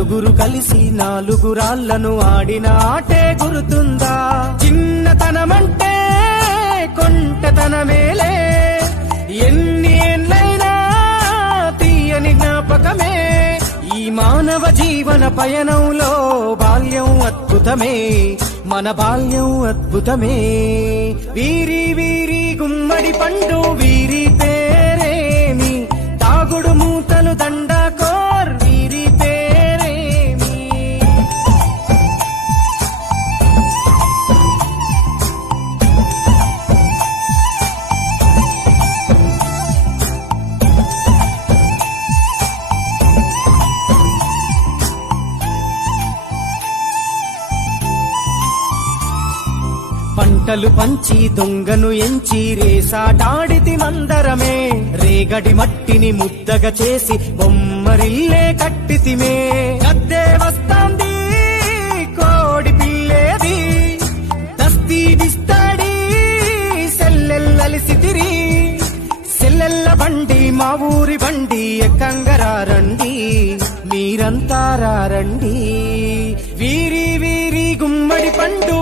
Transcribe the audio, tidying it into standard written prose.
నలుగురు కలిసి నాలుగు రాళ్లను ఆడిన ఆటే గుర్తుందా? చిన్నతనమంటే కొంటతనమేలే, ఎన్ని ఏళ్ళైనా తీయని జ్ఞాపకమే. ఈ మానవ జీవన పయనంలో బాల్యం అద్భుతమే, మన బాల్యం అద్భుతమే. వీరి వీరి గుమ్మడి పండు వీరి పేరేమి, తాగుడు మూతలు దండాకోర్ వీరి పేరేమి. పంటలు పంచి దొంగను ఎంచి రేసాటాడితి మందరమే, రేగడి మట్టిని ముద్దగా చేసి బొమ్మరిల్లే కట్టితిమే. గద్దే వస్తాంది కోడి పిల్లేది, దస్తీ దిస్తాడి సెల్లెల్లలిసితిరి. సెల్లెల్ల బండి మా ఊరి బండి ఎక్కంగరారండి, మీరంతా రండి. వీరి వీరి గుమ్మడి పండు